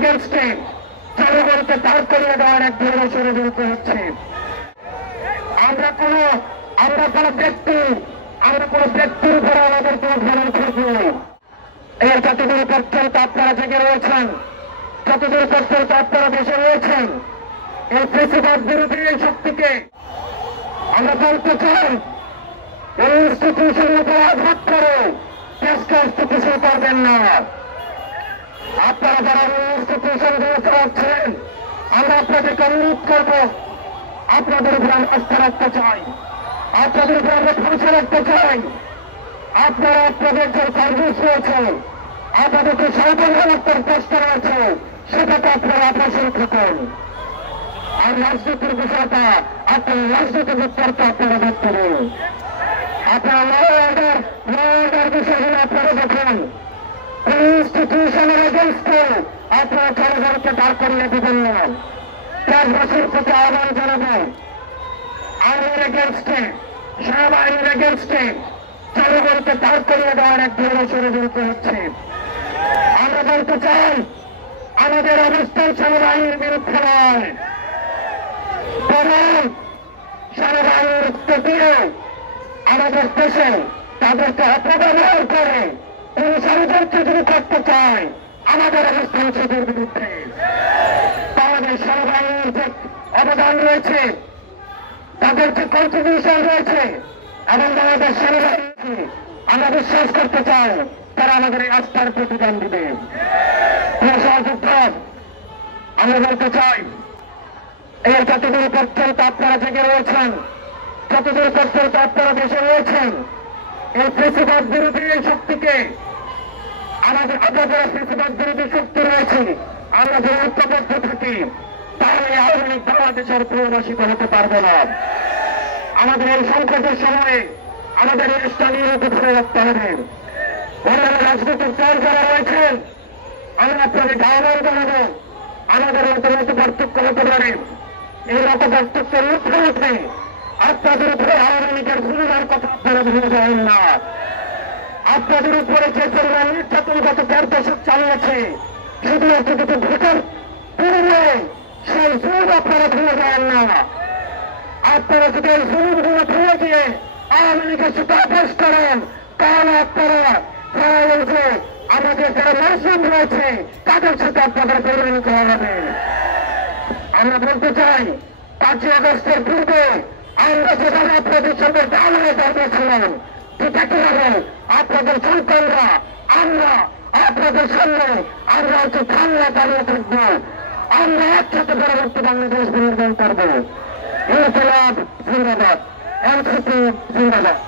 এগেনস্টে জনগণকে দাঁড় করিয়ে দেওয়ার এক ধরনের ষড়যন্ত্র হচ্ছে। আমরা কোনো ব্যক্তির উপরে আমাদের কোনো ধরনের খোঁজ নেই। এই যতদূর পর্যন্ত আপনারা জেগে রয়েছেন, যতদূর পর্যন্ত আপনারা দেশে রয়েছেন, এই ফেসিবাদ বিরোধী এই শক্তিকে আমরা বলতে চাই, এই ইনস্টিটিউশনের উপরে আঘাত করে দেশকে স্থিতিশীল করবেন না। আপনারা যারা ইনস্টিটিউশন গুলো চালাচ্ছেন, আমরা আপনাদেরকে অনুরোধ করব, আপনাদের উপর আস্থা রাখতে চাই, আপনাদের উপর আমরা ভরসা রাখতে চাই। আপনারা আপনাদের যে সার্ভিস রয়েছে, আপনাদের যে সর্বভারতের চেষ্টা রয়েছে, সেটাকে আপনারা অপারেশন থাকুন। আর রাজনীতির বিষয়টা আপনার রাজনীতির উত্তরটা আপনারা দেখতে দিন। আপনারা ল অর্ডার বিষয়গুলো আপনারা দেখুন। ইনস্টিটিউশনের এগেনস্টে আপনারা জনগণকে দাঁড় করিয়ে দেবেন না। দেশবাসীর প্রতি আহ্বান জানাবেন, আইনের এগেনস্টে, সেনাবাহিনীর এগেনস্টে জনগণকে দাঁড় করিয়ে দেওয়ার এক ধরনের ষড়যন্ত্র হচ্ছে। আমরা বলতে চাই, আমাদের অবস্থান সেনাবাহিনীর বিরুদ্ধে নয়, বরং সেনাবাহিনীর প্রতিও আমাদের দেশে তাদেরকে অপব্যবহার করে কোন ষড়যন্ত্র যদি করতে চায়, আমাদের অবস্থান সেদের বিরুদ্ধে। আমাদের সেনাবাহিনীর যে অবদান রয়েছে, তাদের যে কন্ট্রিবিউশন রয়েছে, এবং আমাদের সেনাবাহিনী আমরা বিশ্বাস করতে চাই তারা আমাদের এই আস্থার প্রতিদান দিবে। সহযোদ্ধ আমরা বলতে চাই, এই যতদূর পর্যন্ত আপনারা জেগে রয়েছেন, যতদূর পর্যন্ত আপনারা দেশে রয়েছেন, এই ফেসিবাদ বিরোধী এই শক্তিকে আমাদের যারা ফেসিবাদ বিরোধী শক্তি রয়েছে, আমরা যে ঐক্যবদ্ধ থাকি, তাহলে আধুনিক বাংলাদেশের পুনর্বাসিত হতে পারবে না। আমাদের এই সংকটের সময়ে আমাদের এই স্থানীয় ধরে রাখতে হবে। অন্যান্য রাজনৈতিক দল যারা রয়েছেন, আমরা আপনাদের আহ্বান জানাবো, আমাদের মতো পার্থক্য হতে পারে, এই মতো পার্থক্যের উঠে উঠে আপনাদের উপরে আওয়ামী লীগের ভূমিকার কথা আপনারা ভুলে যাবেন না। আপনাদের উপরে যে পরিমাণ নির্যাতন গত 1.5 দশক চালিয়েছে, শুধুমাত্র দুটো ভোটের পূর্বে সেই জুল আপনারা ভুলে যাবেন না। আপনারা যদি এই জুলগুলো ভুলে দিয়ে আওয়ামী লীগের সাথে আপোষ করেন, তাহলে আপনারা যে আমাদের যারা মুসলিম রয়েছে তাদের সাথে আপনাদের পরিমাণিত হবে। আমরা বলতে চাই, 5 আগস্টের পূর্বে আমরা যেভাবে আপনাদের সঙ্গে ডালয়ে দাঁড়িয়েছিলাম, ঠিক একইভাবে আপনাদের সন্তানরা, আমরা আপনাদের সামনে আমরা হচ্ছে খান্না দাঁড়িয়ে থাকবো। আমরা একসাথে পরবর্তী বাংলাদেশ বিনির্মাণ করবো। ইনকিলাব জিন্দাবাদ, এনসিপি জিন্দাবাদ।